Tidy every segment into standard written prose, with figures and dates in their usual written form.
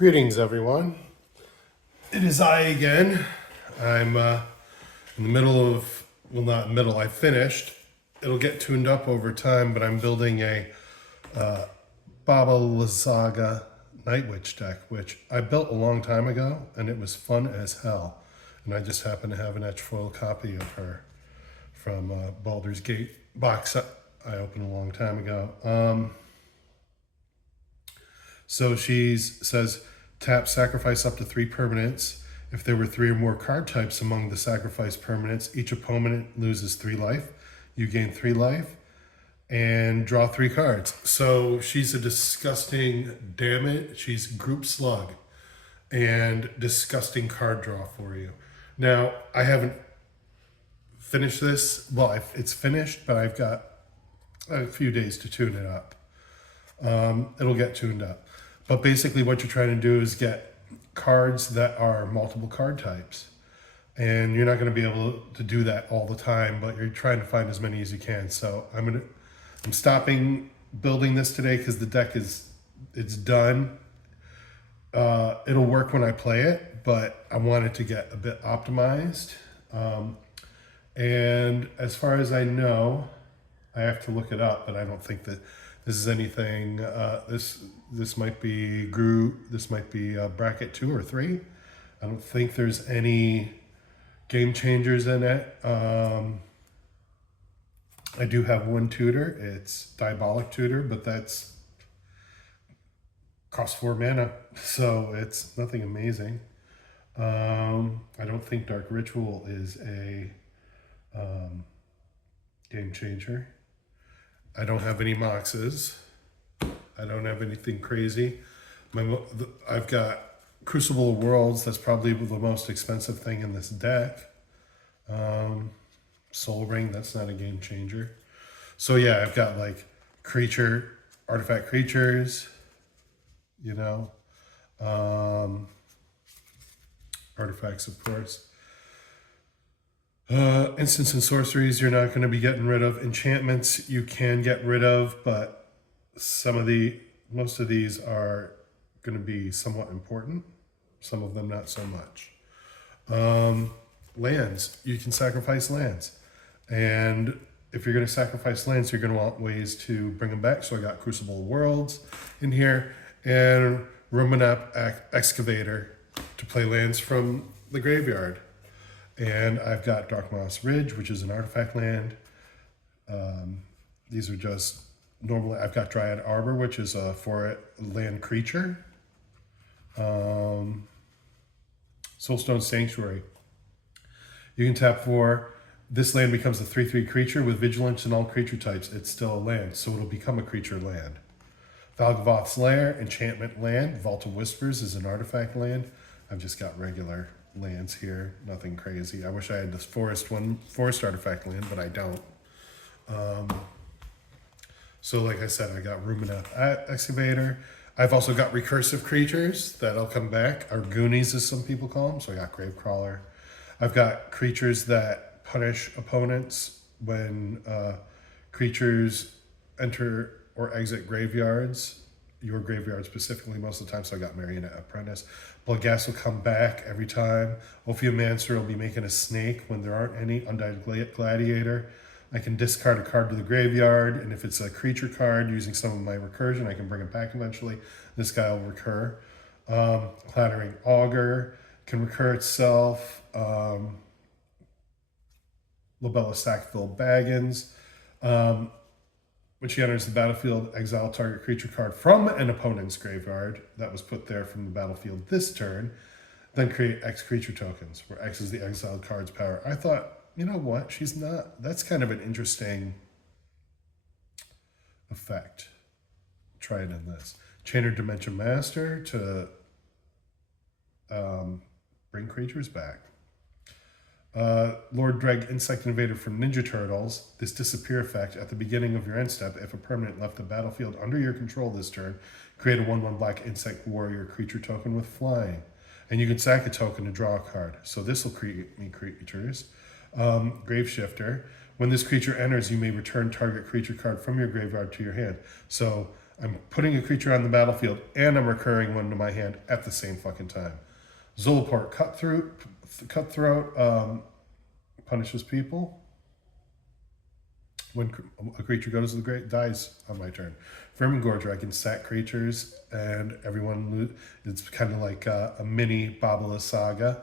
Greetings, everyone. It is I again. I'm in the middle of, well, not middle, I finished. It'll get tuned up over time, but I'm building a Baba Lysaga Night Witch deck, which I built a long time ago, and it was fun as hell. And I just happen to have an etch foil copy of her from Baldur's Gate box I opened a long time ago. So she says, tap sacrifice up to 3 permanents. If there were 3 or more card types among the sacrifice permanents, each opponent loses 3 life. You gain 3 life and draw 3 cards. So she's a disgusting, damn it, she's group slug and disgusting card draw for you. Now, I haven't finished this. Well, it's finished, but I've got a few days to tune it up. It'll get tuned up. But basically what you're trying to do is get cards that are multiple card types. And you're not going to be able to do that all the time, but you're trying to find as many as you can. So I'm stopping building this today because the deck it's done. It'll work when I play it, but I want it to get a bit optimized. And as far as I know, I have to look it up, but I don't think that this is anything. This might be bracket 2 or 3. I don't think there's any game changers in it. I do have one tutor. It's Diabolic Tutor, but that's costs 4 mana, so it's nothing amazing. I don't think Dark Ritual is a game changer. I don't have any moxes. I don't have anything crazy. I've got Crucible of Worlds. That's probably the most expensive thing in this deck. Soul Ring, that's not a game changer. So yeah, I've got like artifact creatures, artifacts, of course. Instants and sorceries you're not going to be getting rid of. Enchantments you can get rid of, but most of these are going to be somewhat important. Some of them not so much. Lands, you can sacrifice lands. And if you're going to sacrifice lands, you're going to want ways to bring them back. So I got Crucible of Worlds in here and Ruminap Excavator to play lands from the graveyard. And I've got Dark Moss Ridge, which is an artifact land. These are just normally. I've got Dryad Arbor, which is a 4-land creature. Soulstone Sanctuary. You can tap 4. This land becomes a 3/3 creature with vigilance in all creature types. It's still a land, so it'll become a creature land. Valgavoth's Lair, enchantment land. Vault of Whispers is an artifact land. I've just got regular lands here, nothing crazy. I wish I had this forest artifact land, but I don't. So like I said, I got Ruminap Excavator. I've also got recursive creatures that'll come back, or Goonies as some people call them. So I got Gravecrawler. I've got creatures that punish opponents when creatures enter or exit graveyards. Your graveyard specifically most of the time, so I got Marionette Apprentice. Bloodghast will come back every time. Ophiomancer will be making a snake when there aren't any. Undyed Gladiator. I can discard a card to the graveyard, and if it's a creature card, using some of my recursion, I can bring it back eventually. This guy will recur. Clattering Augur can recur itself. Lobella Sackville Baggins. When she enters the battlefield, exile target creature card from an opponent's graveyard that was put there from the battlefield this turn. Then create X creature tokens, where X is the exiled card's power. I thought, you know what? She's not. That's kind of an interesting effect. Try it in this. Chainer Dimension Master to bring creatures back. Lord Dreg Insect Invader from Ninja Turtles. This disappear effect at the beginning of your end step. If a permanent left the battlefield under your control this turn, create a 1/1 black insect warrior creature token with flying. And you can sack a token to draw a card. So this will create me creatures. Graveshifter. When this creature enters, you may return target creature card from your graveyard to your hand. So I'm putting a creature on the battlefield and I'm recurring one to my hand at the same fucking time. Zulaport Cutthroat punishes people. When a creature goes to the grave, dies on my turn. Vermingorger, I can sack creatures and everyone, it's kind of like a mini Lysaga.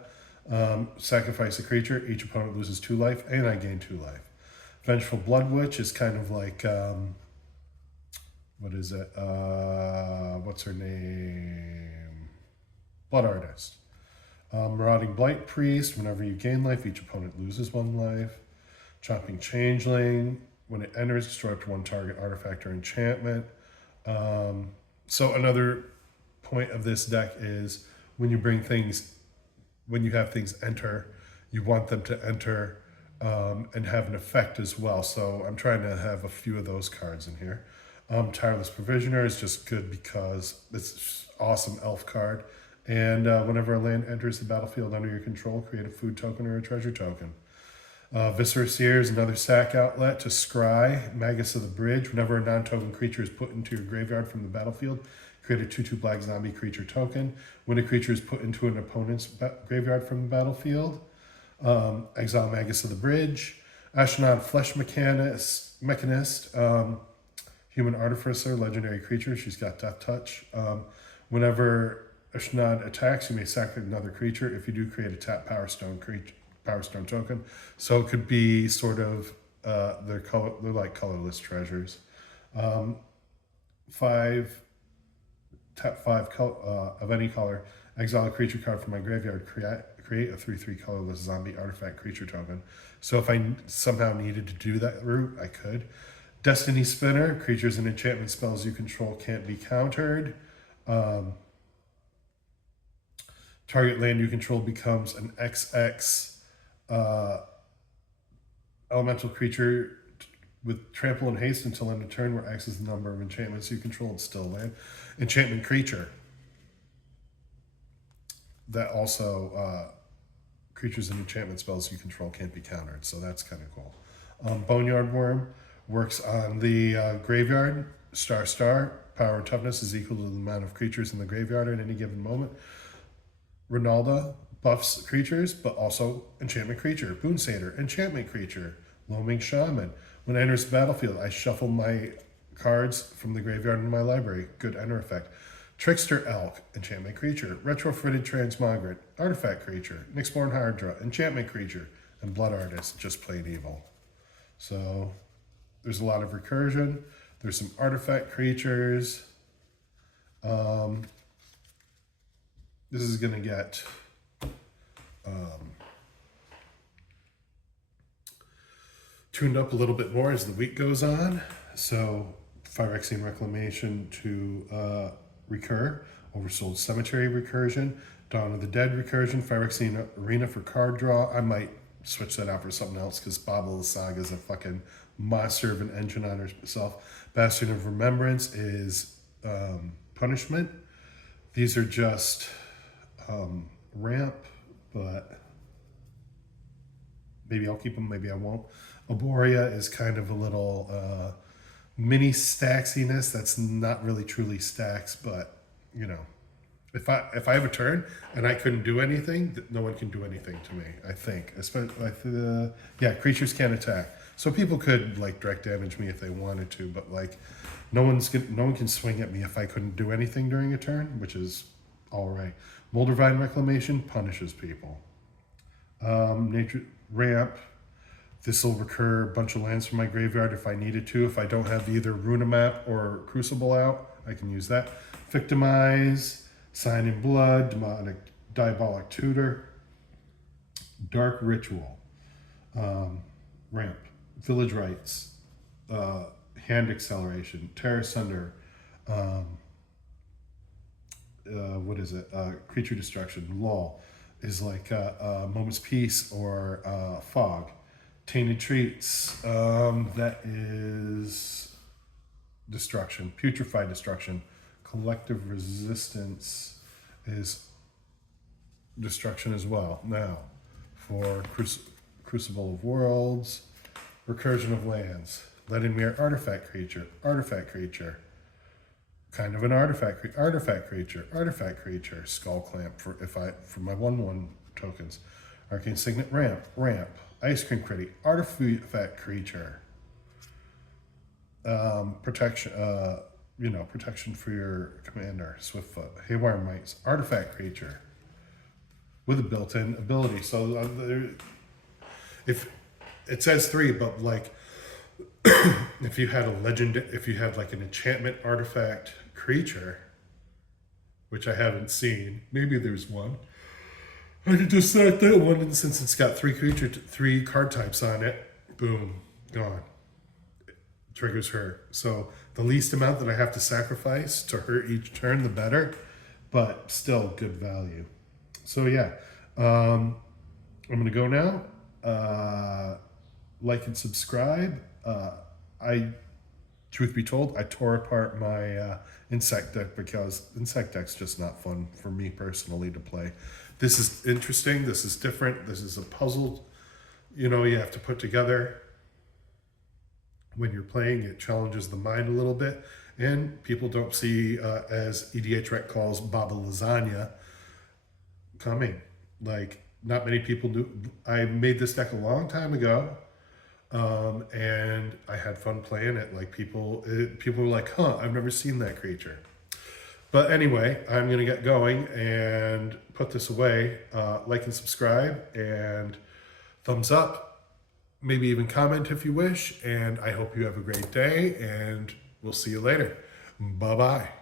Sacrifice a creature, each opponent loses 2 life, and I gain 2 life. Vengeful Blood Witch is kind of like, what is it? What's her name? Blood Artist. Marauding Blight Priest, whenever you gain life, each opponent loses 1 life. Chopping Changeling, when it enters, destroy up to 1 target artifact or enchantment. So another point of this deck is when you bring things, when you have things enter, you want them to enter and have an effect as well. So I'm trying to have a few of those cards in here. Tireless Provisioner is just good because it's an awesome elf card. And whenever a land enters the battlefield under your control, create a food token or a treasure token. Viscera Seer is another sack outlet to scry Magus of the Bridge. Whenever a non-token creature is put into your graveyard from the battlefield, create a 2/2 black zombie creature token. When a creature is put into an opponent's graveyard from the battlefield, exile Magus of the Bridge. Ashnod Flesh Mechanist, Human Artificer, legendary creature. She's got Death Touch. Whenever Ashnod attacks, you may sack another creature. If you do, create a tap Power Stone token. So it could be sort of they're like colorless treasures. 5 tap 5 of any color, exile a creature card from my graveyard, create a 3/3 colorless zombie artifact creature token. So if I somehow needed to do that route, I could. Destiny Spinner, creatures and enchantment spells you control can't be countered. Target land you control becomes an XX elemental creature with trample and haste until end of turn, where X is the number of enchantments you control. It's still land. Enchantment creature. That also, creatures and enchantment spells you control can't be countered, so that's kind of cool. Boneyard Worm works on the graveyard. Star. Power and toughness is equal to the amount of creatures in the graveyard at any given moment. Ronalda buffs creatures, but also enchantment creature. Boon Satyr, enchantment creature. Loaming Shaman. When it enters the battlefield, I shuffle my cards from the graveyard into my library. Good enter effect. Trickster Elk, enchantment creature. Retrofitted Transmogrant, artifact creature. Nyxborn Hydra, enchantment creature. And Blood Artist, just plain evil. So there's a lot of recursion. There's some artifact creatures. This is going to get tuned up a little bit more as the week goes on. So Phyrexian Reclamation to recur, Oversold Cemetery recursion, Dawn of the Dead recursion, Phyrexian Arena for card draw. I might switch that out for something else because Lysaga is a fucking monster of an engine on herself. Bastion of Remembrance is punishment. These are just ramp, but maybe I'll keep them, maybe I won't. Arborea is kind of a little mini stacksiness that's not really truly stacks, but you know, if I have a turn and I couldn't do anything, no one can do anything to me. I think, especially yeah, creatures can't attack, so people could like direct damage me if they wanted to, but like no one can swing at me if I couldn't do anything during a turn, which is all right. Moldavine Reclamation punishes people. Nature Ramp. This will recur a bunch of lands from my graveyard if I needed to. If I don't have either Runamap or Crucible out, I can use that. Victimize, Sign in Blood, Diabolic Tutor, Dark Ritual, Ramp, Village Rites, Hand Acceleration, Terror Sunder, what is it? Creature Destruction. Lull is like Moment's Peace or Fog. Tainted Treats, that is Destruction. Putrefied Destruction. Collective Resistance is Destruction as well. Now, for Crucible of Worlds, Recursion of Lands, Leaden Mirror, Artifact Creature, Kind of an artifact creature, skull clamp for my 1/1 tokens. Arcane Signet ramp, ice cream critic, artifact creature. Protection protection for your commander, Swiftfoot. Haywire Mites, artifact creature with a built-in ability. So if it says 3, but like if you had like an enchantment artifact creature, which I haven't seen, maybe there's one. I could just select that one, and since it's got 3 card types on it, boom, gone. Triggers her. So the least amount that I have to sacrifice to her each turn, the better, but still good value. So yeah, I'm gonna go now. Like and subscribe. Truth be told, I tore apart my insect deck because insect deck's just not fun for me personally to play. This is interesting. This is different. This is a puzzle, you have to put together. When you're playing, it challenges the mind a little bit, and people don't see, as EDH Rec calls, Baba Lasagna coming. Like, not many people do. I made this deck a long time ago, and I had fun playing it. Like, people were like, huh, I've never seen that creature. But anyway, I'm going to get going and put this away. Like and subscribe, and thumbs up. Maybe even comment if you wish, and I hope you have a great day, and we'll see you later. Bye-bye.